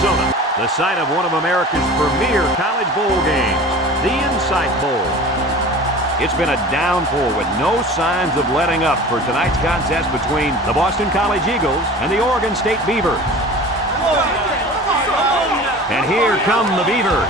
Arizona, the site of one of America's premier college bowl games, the Insight Bowl. It's been a downpour with no signs of letting up for tonight's contest between the Boston College Eagles and the Oregon State Beavers. And here come the Beavers.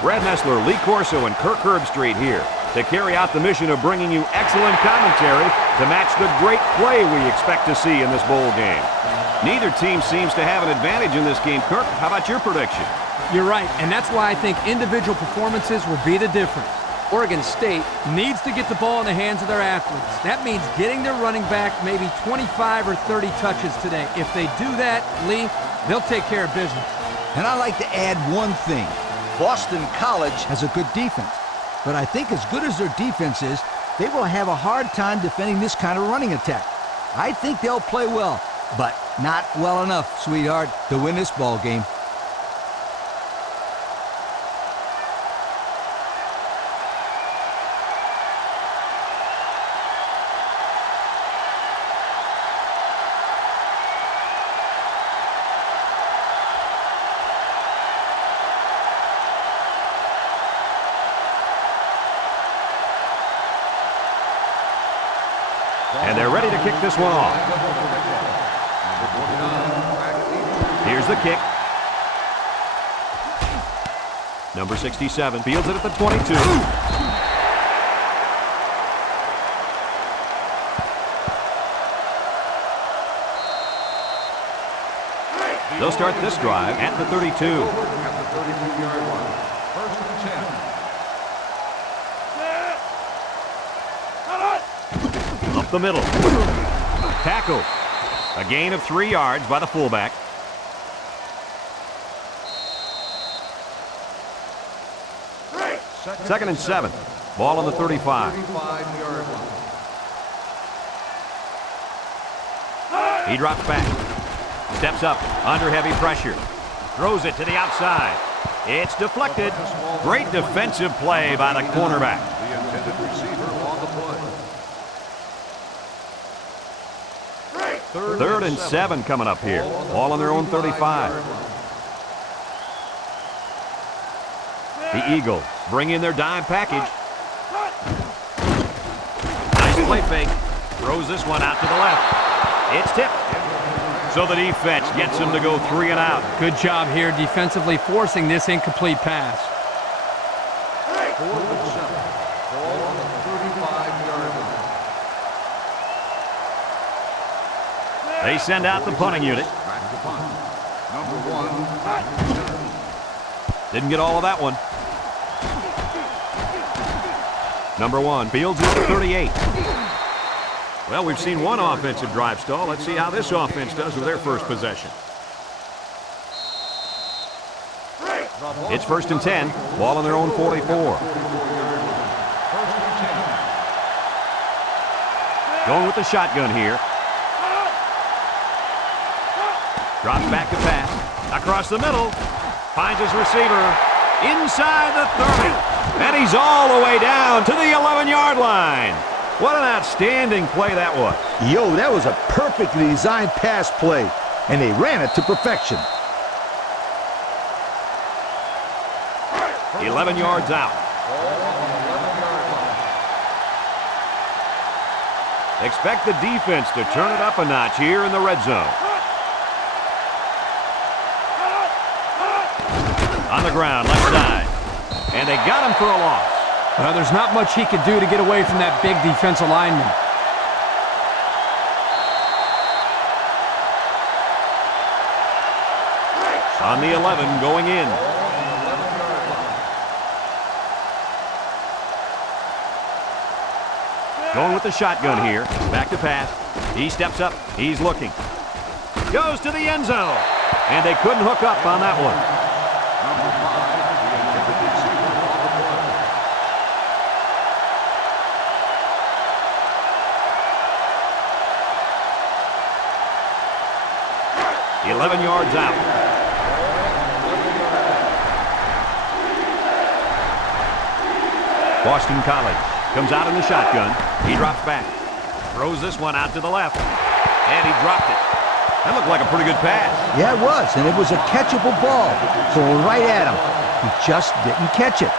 Brad Nessler, Lee Corso, and Kirk Herbstreit here to carry out the mission of bringing you excellent commentary to match the great play we expect to see in this bowl game. Neither team seems to have an advantage in this game. Kirk, how about your prediction? You're right, and that's why I think individual performances will be the difference. Oregon State needs to get the ball in the hands of their athletes. That means getting their running back maybe 25 or 30 touches today. If they do that, Lee, they'll take care of business. And I like to add one thing. Boston College has a good defense, but I think as good as their defense is, they will have a hard time defending this kind of running attack. I think they'll play well, but not well enough, sweetheart, to win this ball game. And they're ready to kick this one off. Here's the kick. Number 67 fields it at the 22. They'll start this drive at the 32. At the 32-yard line. First and 10. Up the middle. Tackle. A gain of 3 yards by the fullback. Second and 7. Ball on the 35. 35-yard line. He drops back. Steps up under heavy pressure. Throws it to the outside. It's deflected. Great defensive play by the cornerback. The intended receiver on the play. Third and 7 coming up here. Ball on their own 35. The Eagles bring in their dime package. Nice play fake. Throws this one out to the left. It's tipped. So the defense gets him to go 3 and out. Good job here defensively forcing this incomplete pass. 4th and 7. Ball on the 35-yard line. They send out the punting unit. Back to punt. Number 1, back to center. Didn't get all of that one. Number 1 fields it at 38. Well, we've seen one offensive drive stall. Let's see how this offense does with their first possession. It's 1st and 10. Ball on their own 44. Going with the shotgun here. Drops back to pass. Across the middle. Finds his receiver. Inside the 30. And he's all the way down to the 11-yard line. What an outstanding play that was. Yo, that was a perfectly designed pass play, and they ran it to perfection. 11 yards out. Expect the defense to turn it up a notch here in the red zone. On the ground, left side. And they got him for a loss. Well, there's not much he could do to get away from that big defensive lineman. On the 11 going in. Going with the shotgun here. Back to pass. He steps up. He's looking. Goes to the end zone. And they couldn't hook up on that one. Number 5, the intended receiver on the play. 11 yards out. Boston College comes out in the shotgun. He drops back. Throws this one out to the left. And he dropped it. That looked like a pretty good pass. Yeah, it was, and it was a catchable ball. Going right at him. He just didn't catch it.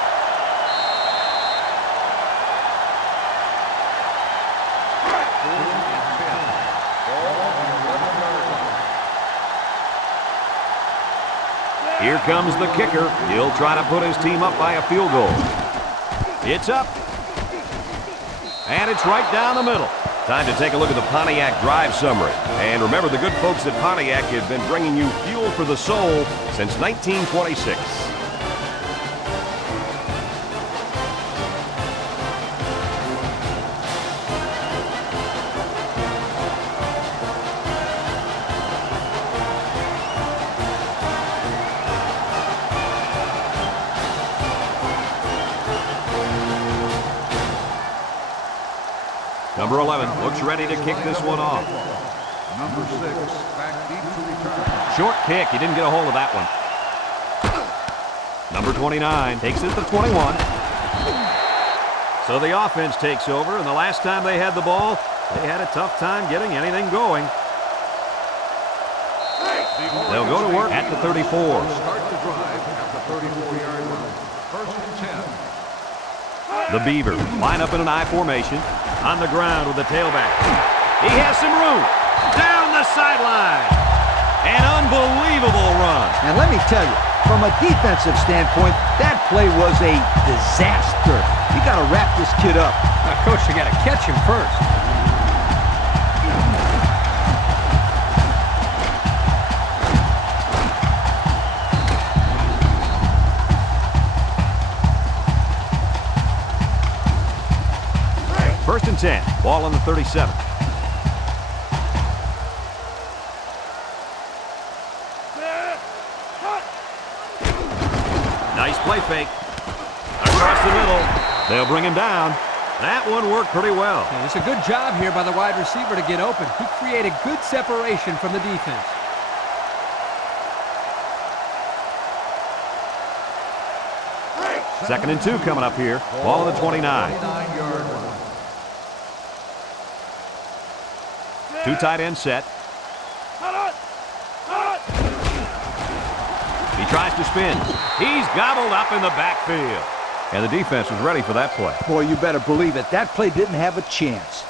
Here comes the kicker. He'll try to put his team up by a field goal. It's up. And it's right down the middle. Time to take a look at the Pontiac Drive summary. And remember, the good folks at Pontiac have been bringing you fuel for the soul since 1926. Number 11 looks ready to kick this one off. Number 6, back deep to return. Short kick. He didn't get a hold of that one. Number 29 takes it to 21. So the offense takes over, and the last time they had the ball, they had a tough time getting anything going. They'll go to work at the 34. Start the drive at the 34-yard line. First and 10. The Beavers line up in an I formation. On the ground with the tailback. He has some room. Down the sideline. An unbelievable run. And let me tell you, from a defensive standpoint, that play was a disaster. You got to wrap this kid up. Now, Coach, you got to catch him first. First and 10. Ball on the 37. Nice play fake. Across the middle. They'll bring him down. That one worked pretty well. And it's a good job here by the wide receiver to get open. He created good separation from the defense. Second and 2 coming up here. Ball on the 29. 29-yard line. Two tight end set. He tries to spin. He's gobbled up in the backfield. And the defense was ready for that play. Boy, you better believe it. That play didn't have a chance.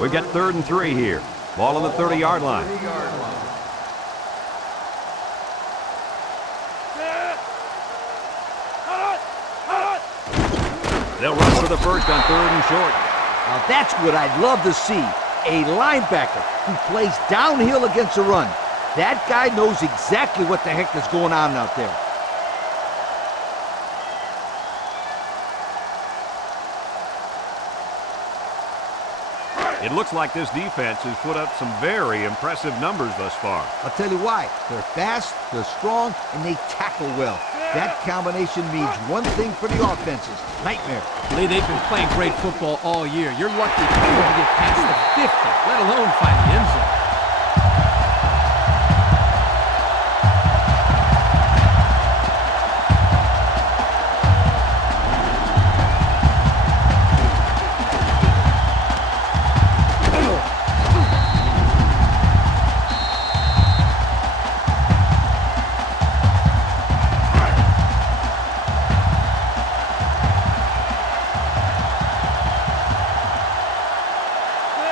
We've got 3rd and 3 here. Ball on the 30-yard line. 30-yard line. They'll run for the first on 3rd and short. Now that's what I'd love to see. A linebacker who plays downhill against the run. That guy knows exactly what the heck is going on out there. It looks like this defense has put up some very impressive numbers thus far. I'll tell you why. They're fast, they're strong, and they tackle well. That combination means one thing for the offenses. Nightmare. Lee, they've been playing great football all year. You're lucky if you're able to get past the 50, let alone find the end zone.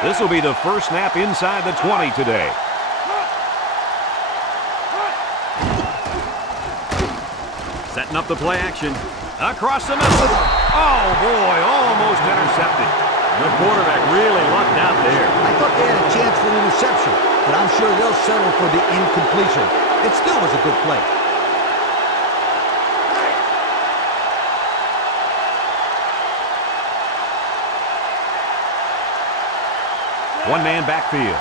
This will be the first snap inside the 20 today. Setting up the play action. Across the middle. Oh, boy, almost intercepted. The quarterback really lucked out there. I thought they had a chance for an interception, but I'm sure they'll settle for the incompletion. It still was a good play. One-man backfield.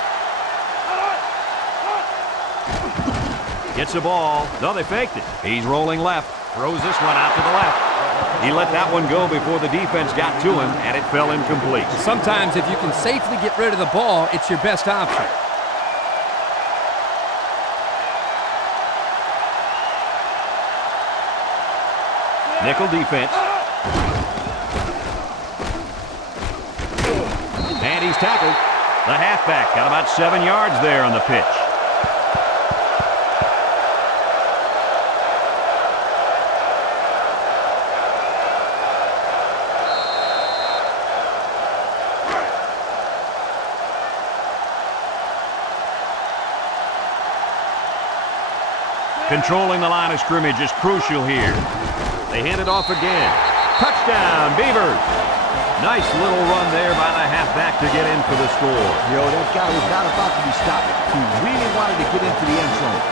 Gets the ball. No, they faked it. He's rolling left. Throws this one out to the left. He let that one go before the defense got to him, and it fell incomplete. Sometimes if you can safely get rid of the ball, it's your best option. Nickel defense. And he's tackled. The halfback got about 7 yards there on the pitch. Controlling the line of scrimmage is crucial here. They hand it off again. Touchdown, Beavers. Nice little run there by the halfback to get in for the score. That guy was not about to be stopped. He really wanted to get into the end zone.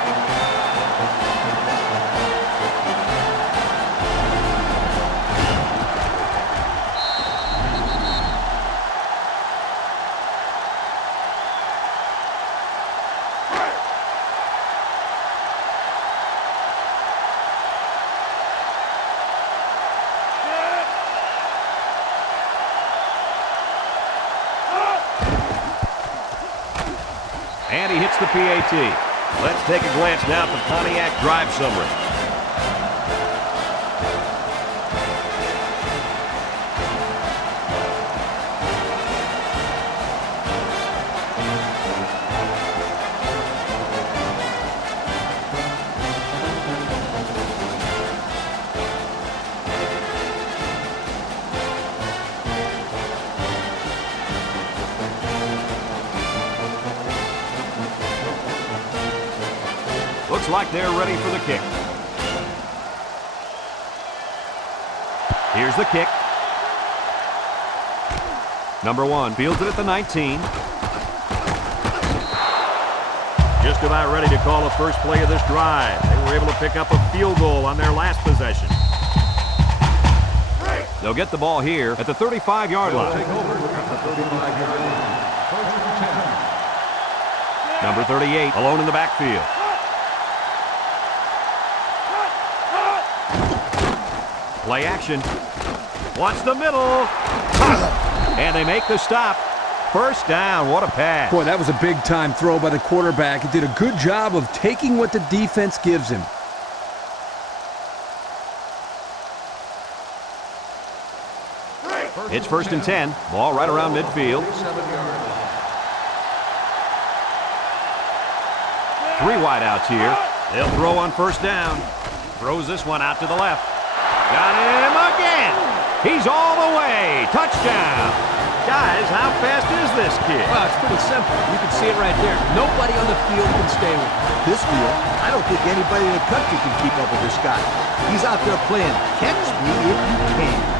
And he hits the PAT. Let's take a glance now at the Pontiac drive summary. Looks like they're ready for the kick. Here's the kick. Number 1 fields it at the 19. Just about ready to call the first play of this drive. They were able to pick up a field goal on their last possession. They'll get the ball here at the 35-yard line. Take over at the 35-yard line. First and 10. Number 38 alone in the backfield. Play action. Wants the middle. And they make the stop. First down. What a pass. Boy, that was a big-time throw by the quarterback. He did a good job of taking what the defense gives him. It's first and 10. Ball right around midfield. 3 wideouts here. They'll throw on first down. Throws this one out to the left. Got him again. He's all the way. Touchdown. Guys, how fast is this kid? Well, it's pretty simple. You can see it right there. Nobody on the field can stay with him. This field, I don't think anybody in the country can keep up with this guy. He's out there playing catch me if you can.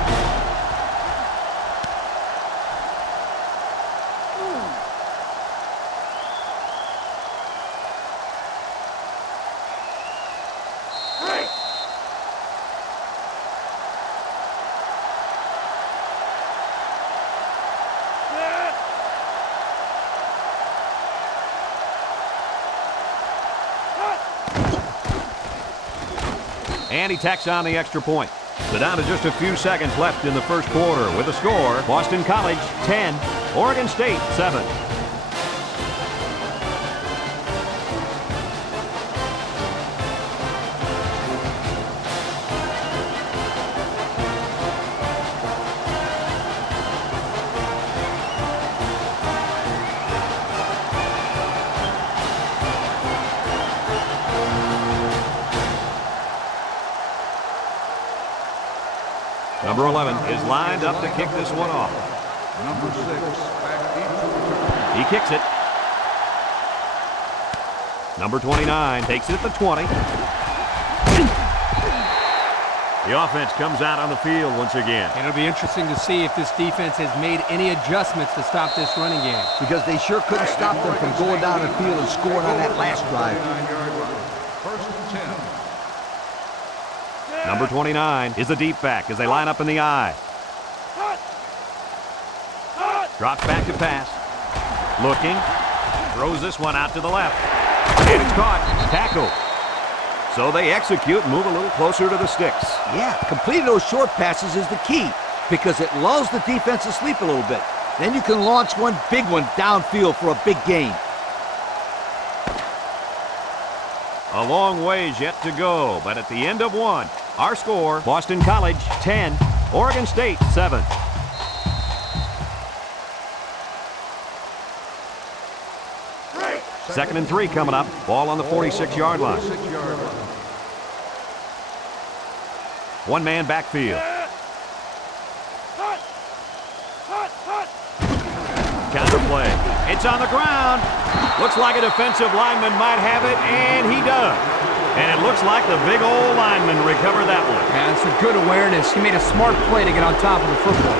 And he tacks on the extra point. So down to just a few seconds left in the first quarter with a score. Boston College 10, Oregon State 7. Number 11 is lined up to kick this one off. Number 6, back deep to return. He kicks it. Number 29 takes it at the 20. The offense comes out on the field once again. And it'll be interesting to see if this defense has made any adjustments to stop this running game. Because they sure couldn't stop them from going down the field and scoring on that last drive. 39-yard line. First and 10. Number 29 is the deep back as they line up in the I. Drops back to pass. Looking. Throws this one out to the left. And it's caught. Tackle. So they execute and move a little closer to the sticks. Yeah, completing those short passes is the key because it lulls the defense to sleep a little bit. Then you can launch one big one downfield for a big gain. A long ways yet to go, but at the end of one, Our score, Boston College 10, Oregon State 7. Second and 3 coming up. Ball on the 46-yard line. One man backfield. Counter play. It's on the ground. Looks like a defensive lineman might have it, and he does. And it looks like the big old lineman recovered that one. Yeah, that's a good awareness. He made a smart play to get on top of the football.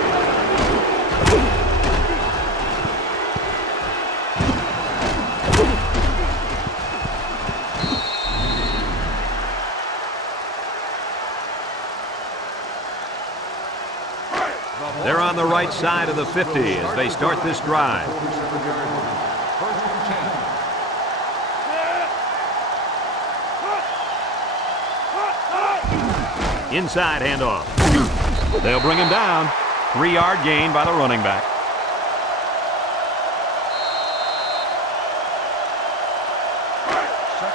They're on the right side of the 50 as they start this drive. Inside handoff. They'll bring him down. 3-yard gain by the running back.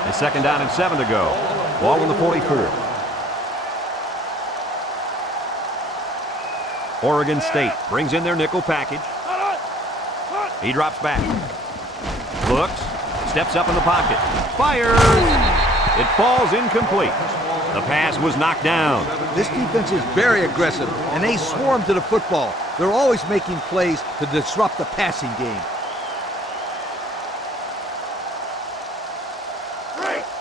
A second down and 7 to go. Ball on the 44. Oregon State brings in their nickel package. He drops back. Looks. Steps up in the pocket. Fires. It falls incomplete. The pass was knocked down. This defense is very aggressive, and they swarm to the football. They're always making plays to disrupt the passing game.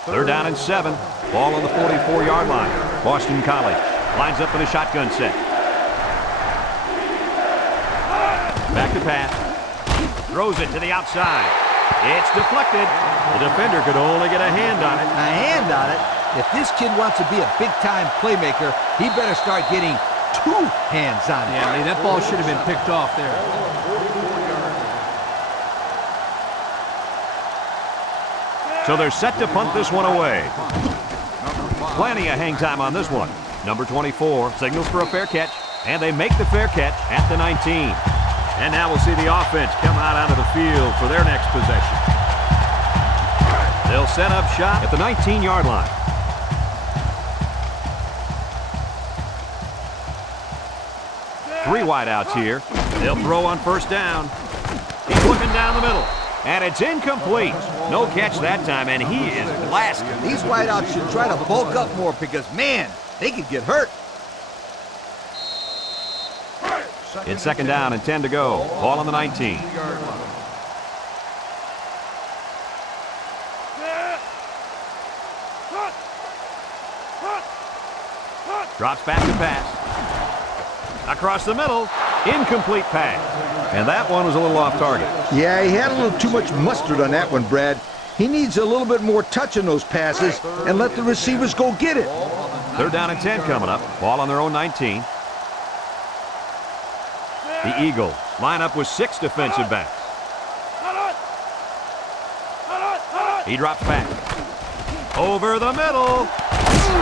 They're down and 7. Ball on the 44-yard line. Boston College lines up in a shotgun set. Back to pass. Throws it to the outside. It's deflected. The defender could only get a hand on it. A hand on it? If this kid wants to be a big-time playmaker, he better start getting 2 hands on it. Yeah, Lee, that ball should have been picked off there. So they're set to punt this one away. Plenty of hang time on this one. Number 24 signals for a fair catch, and they make the fair catch at the 19. And now we'll see the offense come out onto the field for their next possession. They'll set up shop at the 19-yard line. Three wideouts here. They'll throw on first down. He's looking down the middle. And it's incomplete. No catch that time, and he is blasted. These wideouts should try to bulk up more because, man, they could get hurt. It's second down and 10 to go. Ball on the 19. Drops back to pass. Across the middle. Incomplete pass. And that one was a little off target. Yeah, he had a little too much mustard on that one, Brad. He needs a little bit more touch in those passes and let the receivers go get it. They're down and 10 coming up. Ball on their own 19. The Eagles line up with 6 defensive backs. He drops back. Over the middle.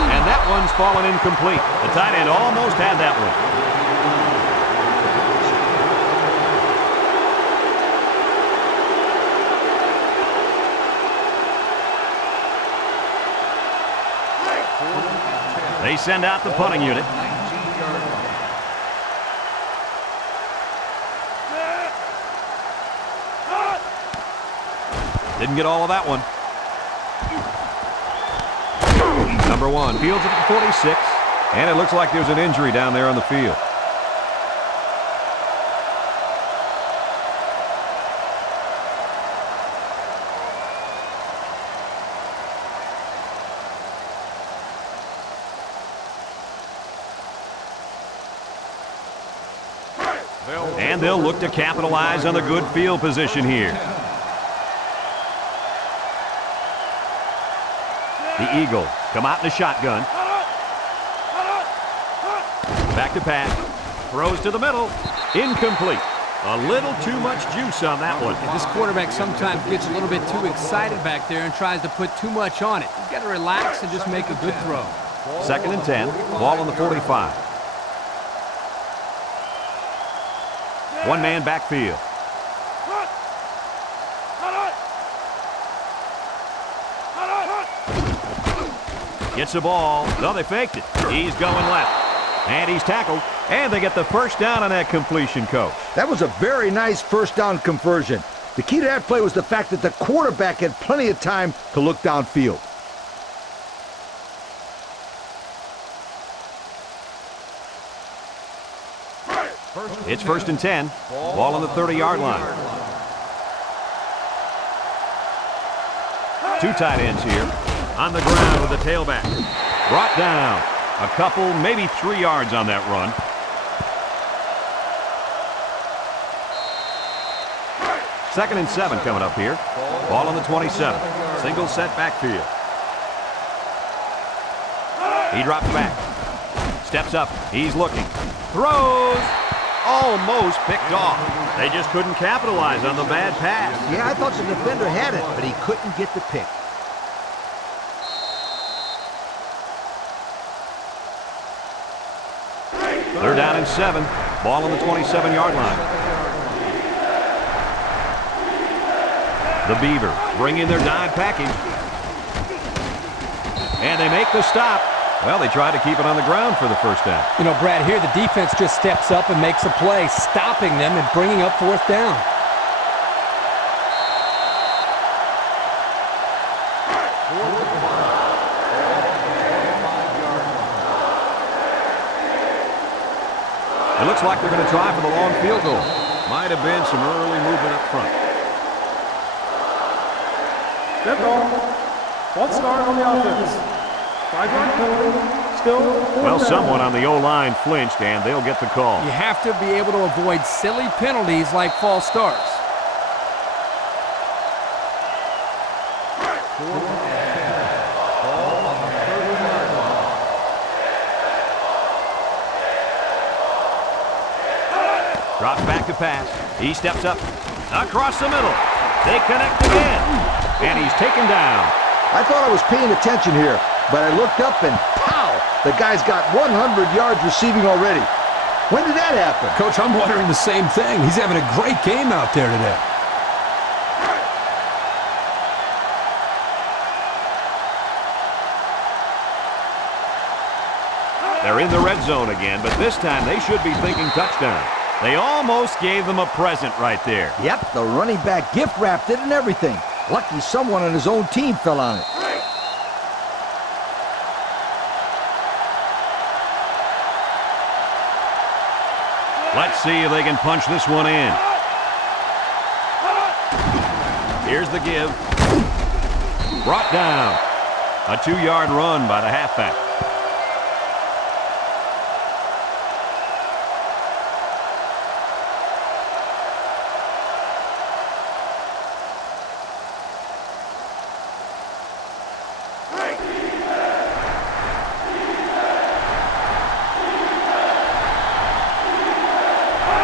And that one's fallen incomplete. The tight end almost had that one. They send out the punting unit. Didn't get all of that one. Number 1 fields it at the 46, and it looks like there's an injury down there on the field. And they'll look to capitalize on the good field position here. The Eagles come out in a shotgun. Back to pass. Throws to the middle. Incomplete. A little too much juice on that one. This quarterback sometimes gets a little bit too excited back there and tries to put too much on it. He's got to relax and just make a good throw. Second and 10. Ball on the 45. One man backfield. Gets the ball. No, they faked it. He's going left. And he's tackled. And they get the first down on that completion, Coach. That was a very nice first down conversion. The key to that play was the fact that the quarterback had plenty of time to look downfield. It's 1st and 10. Ball on the 30-yard line. Two tight ends here. On the ground with the tailback. Brought down. A couple, maybe 3 yards on that run. Second and 7 coming up here. Ball on the 27. Single set backfield. He drops back. Steps up. He's looking. Throws. Almost picked off. They just couldn't capitalize on the bad pass. Yeah, I thought the defender had it, but he couldn't get the pick. They're down in 7. Ball on the 27-yard line. The Beavers bring in their dime package. And they make the stop. Well, they tried to keep it on the ground for the first down. You know, Brad, here the defense just steps up and makes a play, stopping them and bringing up 4th down. It looks like they're going to try for the long field goal. Might have been some early movement up front. Dead ball. One start on the offense. 5-yard penalty. Still. Well, someone on the O-line flinched, and they'll get the call. You have to be able to avoid silly penalties like false starts. Drops back to pass. He steps up. Across the middle. They connect again. And he's taken down. I thought I was paying attention here, but I looked up and pow! The guy's got 100 yards receiving already. When did that happen? Coach, I'm wondering the same thing. He's having a great game out there today. They're in the red zone again, but this time they should be thinking touchdown. They almost gave them a present right there. Yep, the running back gift wrapped it and everything. Lucky someone on his own team fell on it. Let's see if they can punch this one in. Here's the give. Brought down. A 2-yard run by the halfback.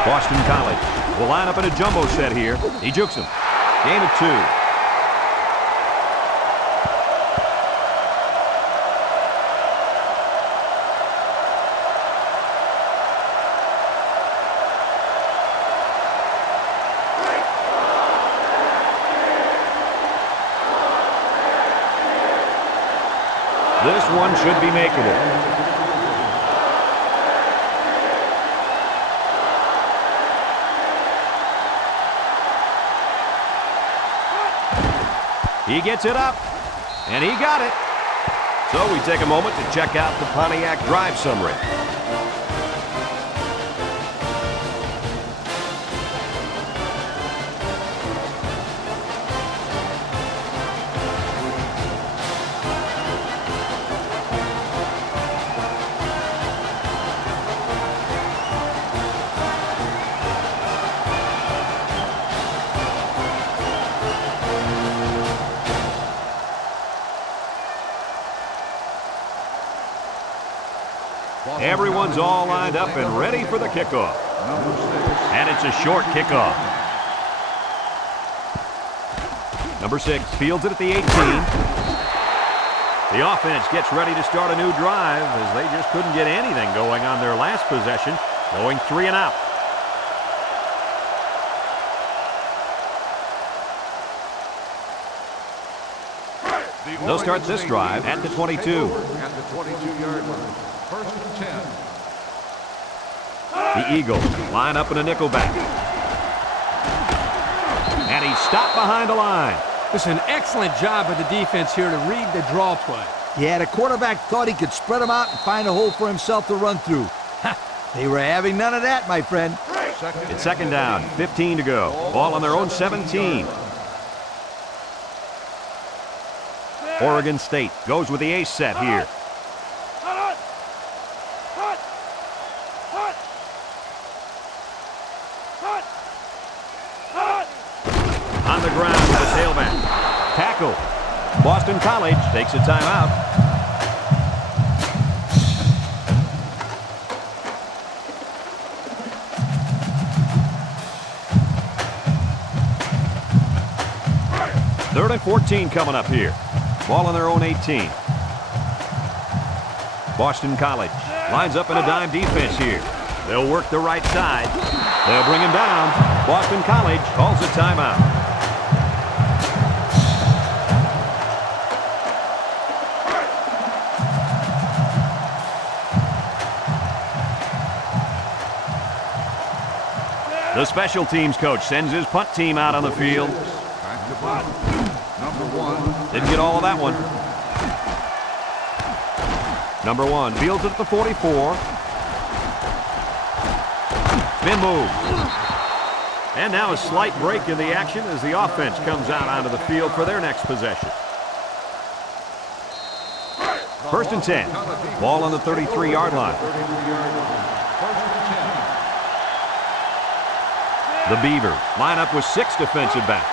Boston College will line up in a jumbo set here. He jukes him. Gain of 2. This one should be makeable. He gets it up, and he got it. So we take a moment to check out the Pontiac drive summary. Everyone's all lined up and ready for the kickoff. And it's a short kickoff. Number 6 fields it at the 18. The offense gets ready to start a new drive as they just couldn't get anything going on their last possession, going 3 and out. They'll start this drive at the 22. At the 22-yard line. First and 10. The Eagles line up in a nickelback. And he's stopped behind the line. It's an excellent job of the defense here to read the draw play. Yeah, the quarterback thought he could spread them out and find a hole for himself to run through. Ha! They were having none of that, my friend. It's second down, 15 to go. Ball on their own 17. Oregon State goes with the ace set here. On the ground with the tailback. Tackle. Boston College takes a timeout. Third and 14 coming up here. Ball on their own 18. Boston College lines up in a dime defense here. They'll work the right side. They'll bring him down. Boston College calls a timeout. The special teams coach sends his punt team out on the field. Back to punt. Number 1. Didn't get all of that one. Number 1 fields it at the 44. Spin move. And now a slight break in the action as the offense comes out onto the field for their next possession. First and 10. Ball on the 33-yard line. The Beavers line up with 6 defensive backs.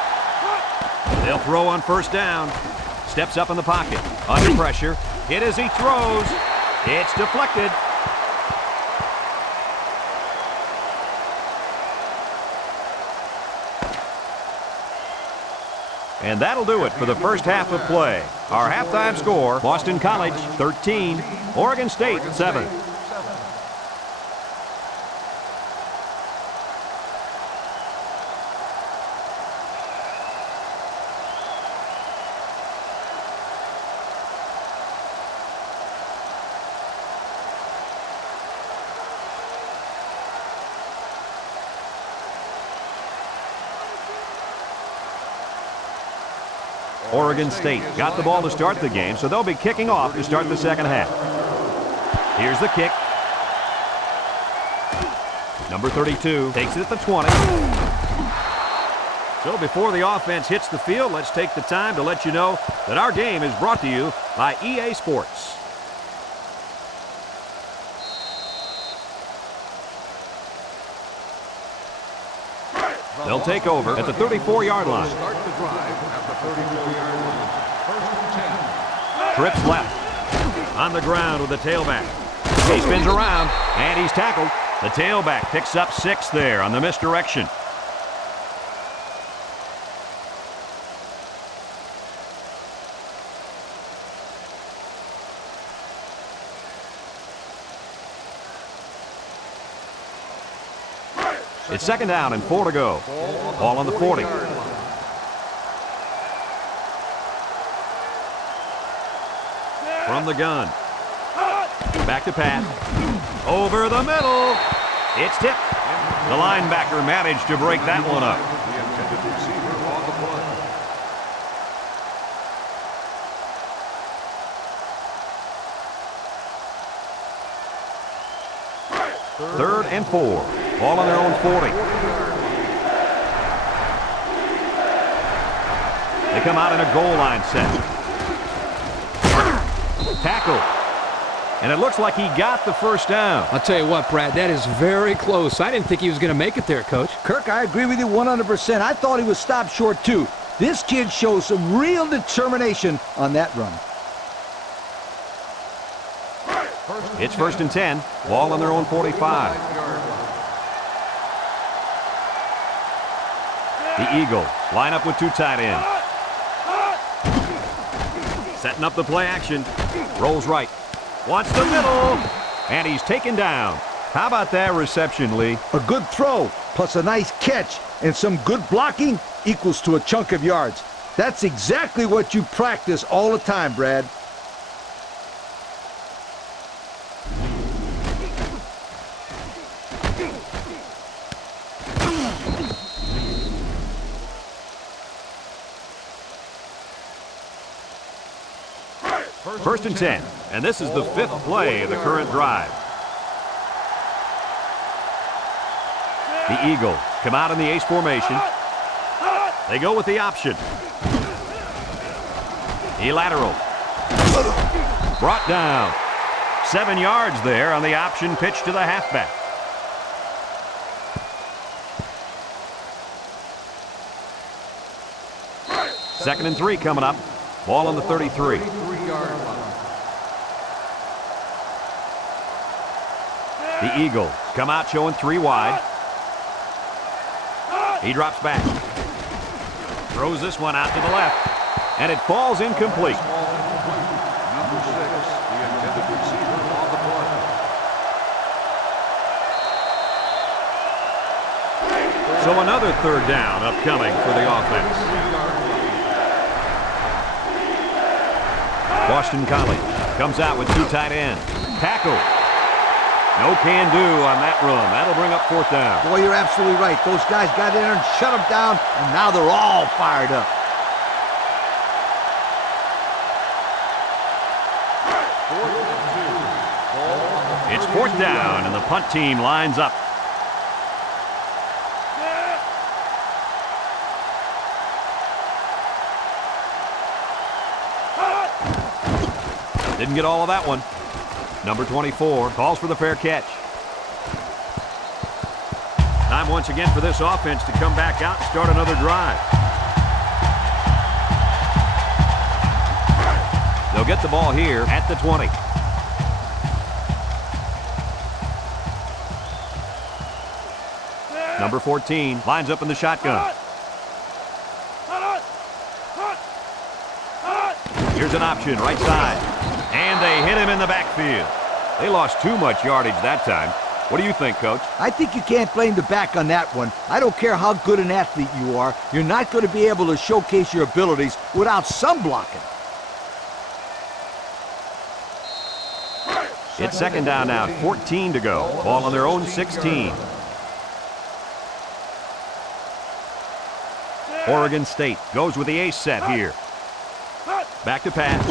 They'll throw on first down. Steps up in the pocket. Under pressure. Hit as he throws. It's deflected. And that'll do it for the first half of play. Our halftime score, Boston College 13, Oregon State 7. Oregon State got the ball to start the game, so they'll be kicking off to start the second half. Here's the kick. Number 32 takes it at the 20. So before the offense hits the field, let's take the time to let you know that our game is brought to you by EA Sports. They'll take over at the 34-yard line. Start the drive at the 34-yard line. First and 10. Trips left. On the ground with the tailback. He spins around, and he's tackled. The tailback picks up 6 there on the misdirection. It's second down and 4 to go. Ball on the 40. From the gun. Back to pass. Over the middle. It's tipped. The linebacker managed to break that one up. The intended receiver on the play. Third and 4. Ball on their own 40. They come out in a goal line set. Tackle. And it looks like he got the first down. I'll tell you what, Brad, that is very close. I didn't think he was going to make it there, Coach. Kirk, I agree with you 100%. I thought he was stopped short, too. This kid shows some real determination on that run. It's first and 10. Ball on their own 45. The Eagles line up with 2 tight ends. Setting up the play action. Rolls right. Wants the middle. And he's taken down. How about that reception, Lee? A good throw, plus a nice catch, and some good blocking equals to a chunk of yards. That's exactly what you practice all the time, Brad. First and 10, and this is the 5th play of the current drive. The Eagles come out in the ace formation. They go with the option. He lateral. Brought down. 7 yards there on the option pitch to the halfback. Second and 3 coming up. Ball on the 33. The Eagles come out showing 3 wide. He drops back. Throws this one out to the left. And it falls incomplete. Number 6, the intended receiver on the play. So another third down upcoming for the offense. Boston College comes out with 2 tight ends. Tackle. No can-do on that run. That'll bring up 4th down. Boy, you're absolutely right. Those guys got in there and shut them down, and now they're all fired up. It's 4th down, and the punt team lines up. Didn't get all of that one. Number 24 calls for the fair catch. Time once again for this offense to come back out and start another drive. They'll get the ball here at the 20. Number 14 lines up in the shotgun. Here's an option right side. And they hit him in the backfield. They lost too much yardage that time. What do you think, Coach? I think you can't blame the back on that one. I don't care how good an athlete you are. You're not going to be able to showcase your abilities without some blocking. It's 2nd down now, 14 to go. Ball on their own 16. Oregon State goes with the ace set here. Back to pass.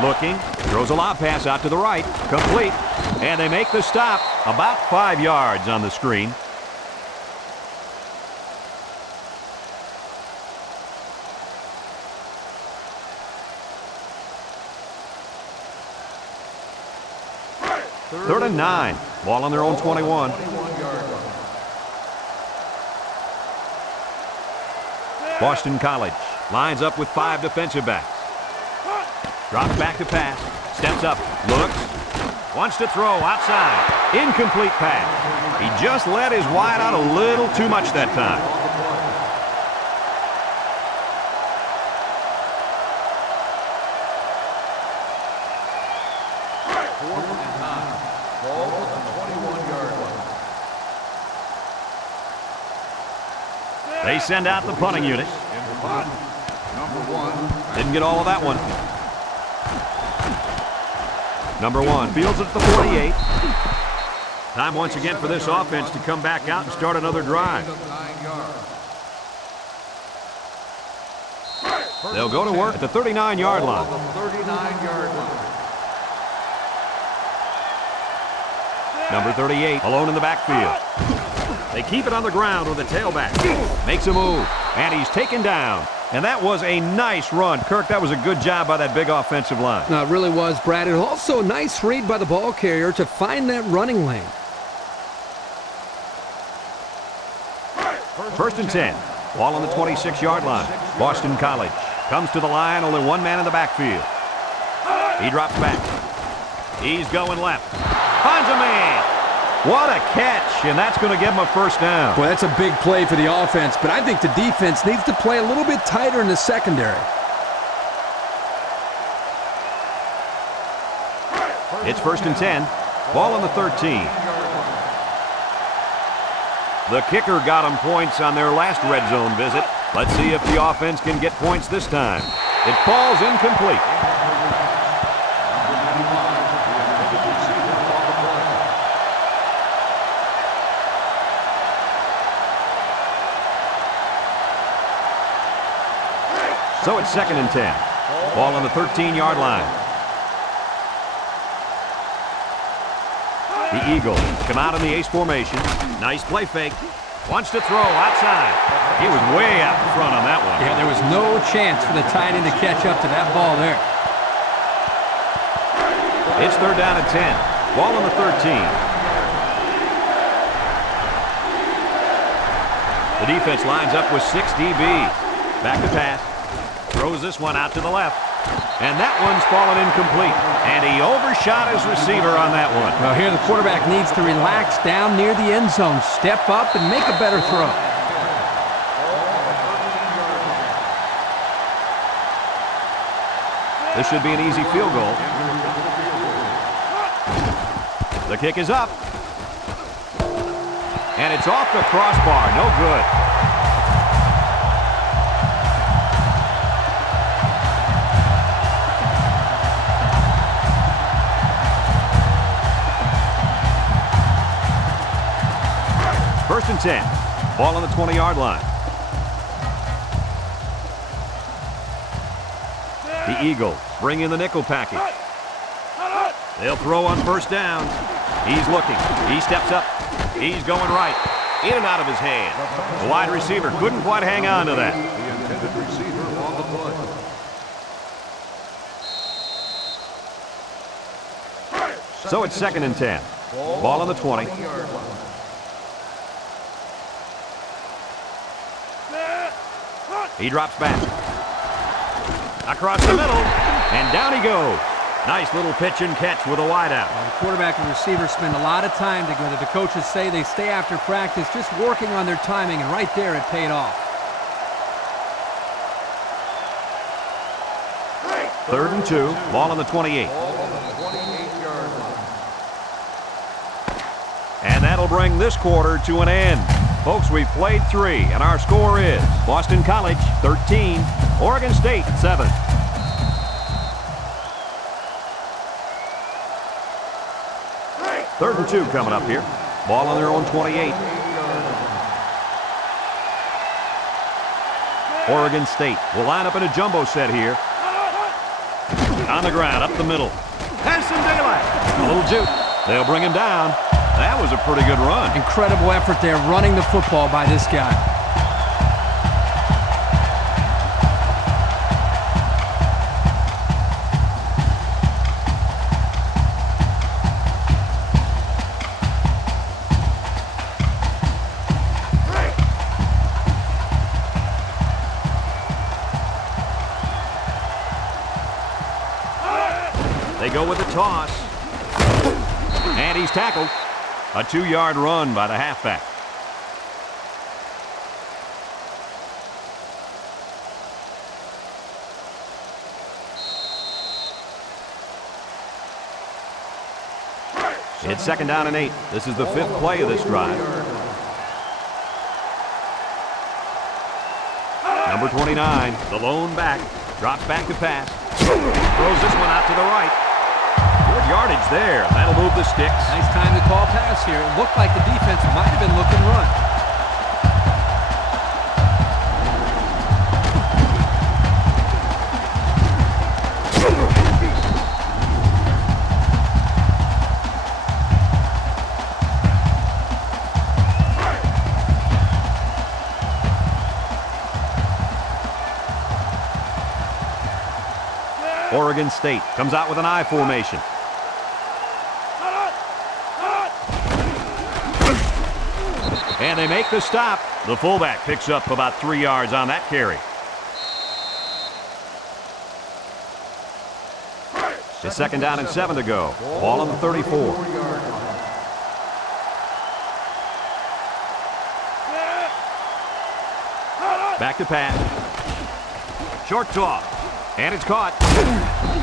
Looking, throws a lob pass out to the right, complete, and they make the stop about 5 yards on the screen. Third and 9, ball on their own 21. Boston College lines up with 5 defensive backs. Drops back to pass. Steps up. Looks. Wants to throw outside. Incomplete pass. He just let his wide out a little too much that time. Fourth and 9. Ball on the 21-yard line. They send out the punting unit. In the punt, number 1. Didn't get all of that one. Number 1 fields it at the 48. Time once again for this offense to come back out and start another drive. They'll go to work at the 39-yard line. Number 38 alone in the backfield. They keep it on the ground with the tailback. Makes a move, and he's taken down. And that was a nice run. Kirk, that was a good job by that big offensive line. No, it really was, Brad. And also a nice read by the ball carrier to find that running lane. First and 10. Ball on the 26-yard line. Boston College comes to the line. Only 1 man in the backfield. He drops back. He's going left. Finds a man. What a catch, and that's going to give him a first down. Well, that's a big play for the offense, but I think the defense needs to play a little bit tighter in the secondary. It's first and 10. Ball on the 13. The kicker got him points on their last red zone visit. Let's see if the offense can get points this time. It falls incomplete. So it's 2nd and 10. Ball on the 13-yard line. The Eagles come out in the ace formation. Nice play fake. Wants to throw outside. He was way out in front on that one. Yeah, there was no chance for the tight end to catch up to that ball there. It's 3rd down and 10. Ball on the 13. The defense lines up with 6 DBs. Back to pass. Throws this one out to the left. And that one's fallen incomplete. And he overshot his receiver on that one. Well, here the quarterback needs to relax down near the end zone, step up, and make a better throw. This should be an easy field goal. The kick is up. And it's off the crossbar. No good. First and 10. Ball on the 20-yard line. The Eagles bring in the nickel package. They'll throw on 1st down. He's looking. He steps up. He's going right. In and out of his hand. The wide receiver couldn't quite hang on to that. The intended receiver on the play. So it's 2nd and 10. Ball on the 20. He drops back. Across the middle, and down he goes. Nice little pitch and catch with a wideout. Well, the quarterback and receiver spend a lot of time together. The coaches say they stay after practice, just working on their timing, and right there it paid off. 3rd and 2, ball on the 28. And that'll bring this quarter to an end. Folks, we've played 3, and our score is Boston College 13, Oregon State 7. Third and 2 coming up here. Ball on their own 28. Oregon State will line up in a jumbo set here. On the ground, up the middle. Has some daylight. A little juke. They'll bring him down. That was a pretty good run. Incredible effort there running the football by this guy. They go with a toss. And he's tackled. A 2-yard run by the halfback. It's 2nd down and 8. This is the 5th play of this drive. Number 29, the lone back, drops back to pass. Throws this one out to the right. Good yardage there. That'll move the sticks. Nice time to call pass here. It looked like the defense might have been looking run. Oregon State comes out with an I formation. And they make the stop. The fullback picks up about 3 yards on that carry. It's 2nd down and 7 to go. Ball on the 34. Back to pass. Short toss. And it's caught.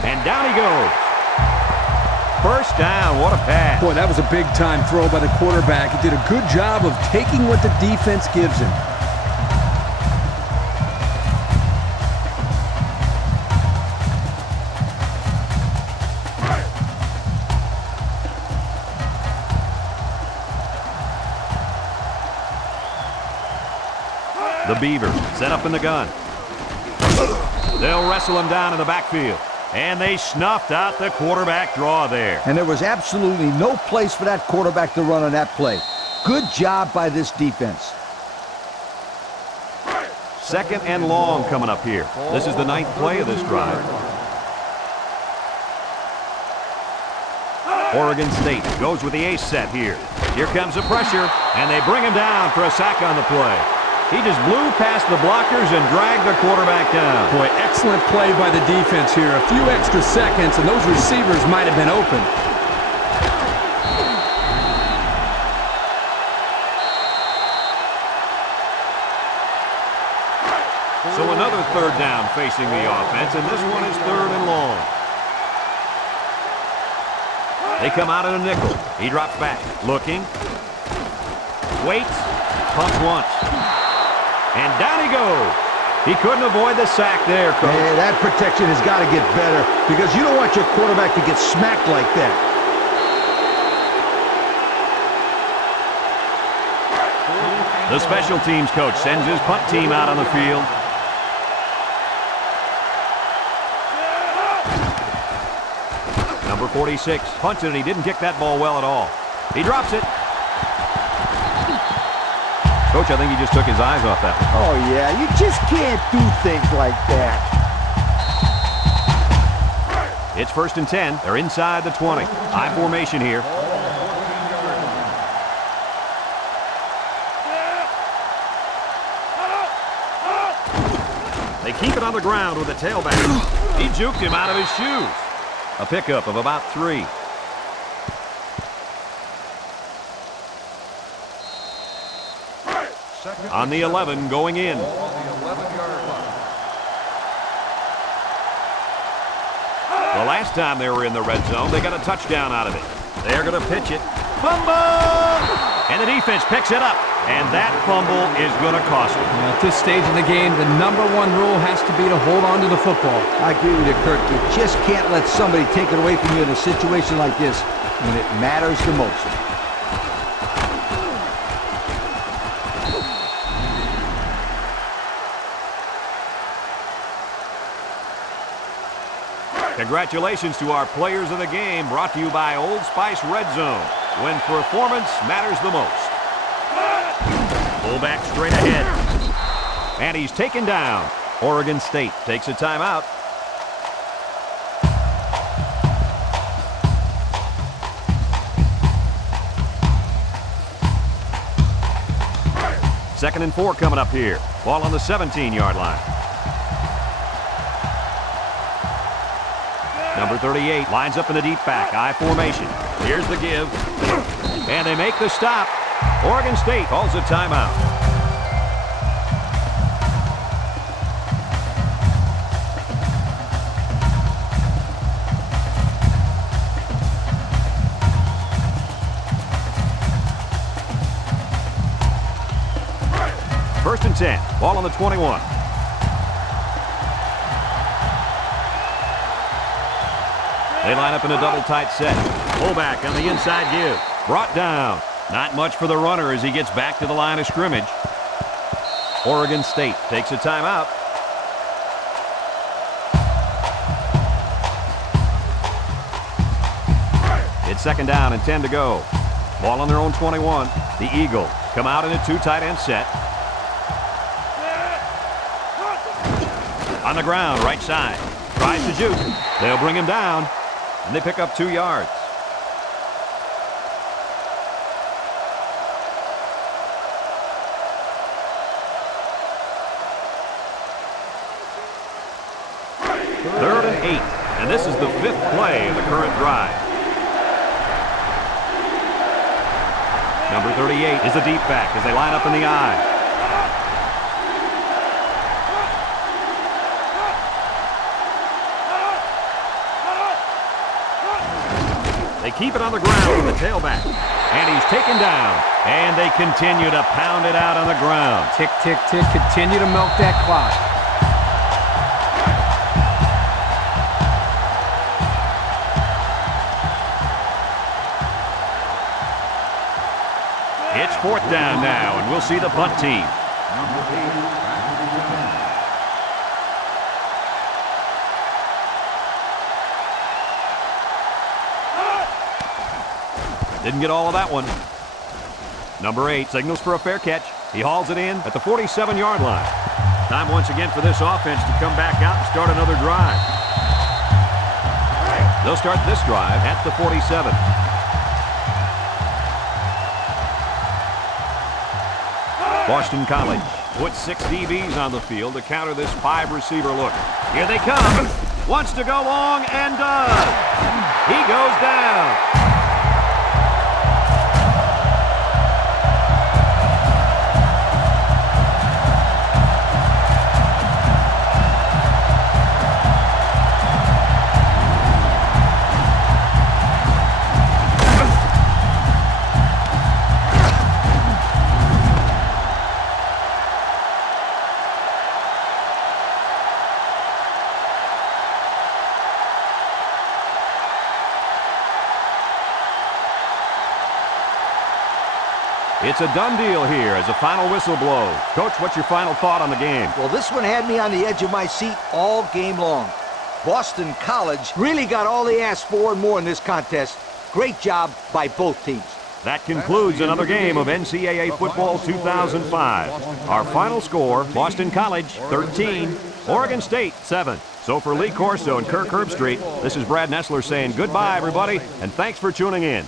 And down he goes. First down. What a pass. Boy, that was a big-time throw by the quarterback. He did a good job of taking what the defense gives him. The Beavers set up in the gun. They'll wrestle him down in the backfield. And they snuffed out the quarterback draw there. And there was absolutely no place for that quarterback to run on that play. Good job by this defense. 2nd and long coming up here. This is the 9th play of this drive. Oregon State goes with the ace set here. Here comes the pressure, and they bring him down for a sack on the play. He just blew past the blockers and dragged the quarterback down. Boy, excellent play by the defense here. A few extra seconds, and those receivers might have been open. So another 3rd down facing the offense, and this one is 3rd and long. They come out in a nickel. He drops back, looking, waits, pumps once, and down he goes. He couldn't avoid the sack there, Coach. Yeah, that protection has got to get better because you don't want your quarterback to get smacked like that. The special teams coach sends his punt team out on the field. Number 46 punts it, and he didn't kick that ball well at all. He drops it. Coach, I think he just took his eyes off that one. Oh, yeah, you just can't do things like that. It's 1st and 10. They're inside the 20. High formation here. They keep it on the ground with the tailback. He juked him out of his shoes. A pickup of about 3. On the 11 going in. On the 11-yard line. The last time they were in the red zone, they got a touchdown out of it. They're going to pitch it. Fumble! And the defense picks it up. And that fumble is going to cost them. At this stage in the game, the #1 rule has to be to hold on to the football. I agree with you, Kirk. You just can't let somebody take it away from you in a situation like this when it matters the most. Congratulations to our players of the game, brought to you by Old Spice Red Zone, when performance matters the most. Fullback straight ahead. And he's taken down. Oregon State takes a timeout. Second and 4 coming up here. Ball on the 17-yard line. Number 38 lines up in the deep back. I formation. Here's the give. And they make the stop. Oregon State calls a timeout. First and 10. Ball on the 21. They line up in a double tight set. Fullback on the inside give. Brought down. Not much for the runner as he gets back to the line of scrimmage. Oregon State takes a timeout. It's 2nd down and 10 to go. Ball on their own 21. The Eagles come out in a 2 tight end set. On the ground, right side. Tries to juke. They'll bring him down. And they pick up 2 yards. Third and 8. And this is the 5th play of the current drive. Number 38 is the deep back as they line up in the I. They keep it on the ground with the tailback. And he's taken down. And they continue to pound it out on the ground. Tick, tick, tick. Continue to milk that clock. It's 4th down now, and we'll see the punt team. Number 8. Didn't get all of that one. Number 8 signals for a fair catch. He hauls it in at the 47-yard line. Time once again for this offense to come back out and start another drive. They'll start this drive at the 47. Boston College puts 6 DBs on the field to counter this 5-receiver look. Here they come. Wants to go long and does. He goes down. It's a done deal here as the final whistle blows. Coach, what's your final thought on the game? Well, this one had me on the edge of my seat all game long. Boston College really got all they asked for and more in this contest. Great job by both teams. That concludes another game of NCAA Football 2005. Our final score, Boston College 13, Oregon State 7. So for Lee Corso and Kirk Herbstreit, this is Brad Nessler saying goodbye, everybody, and thanks for tuning in.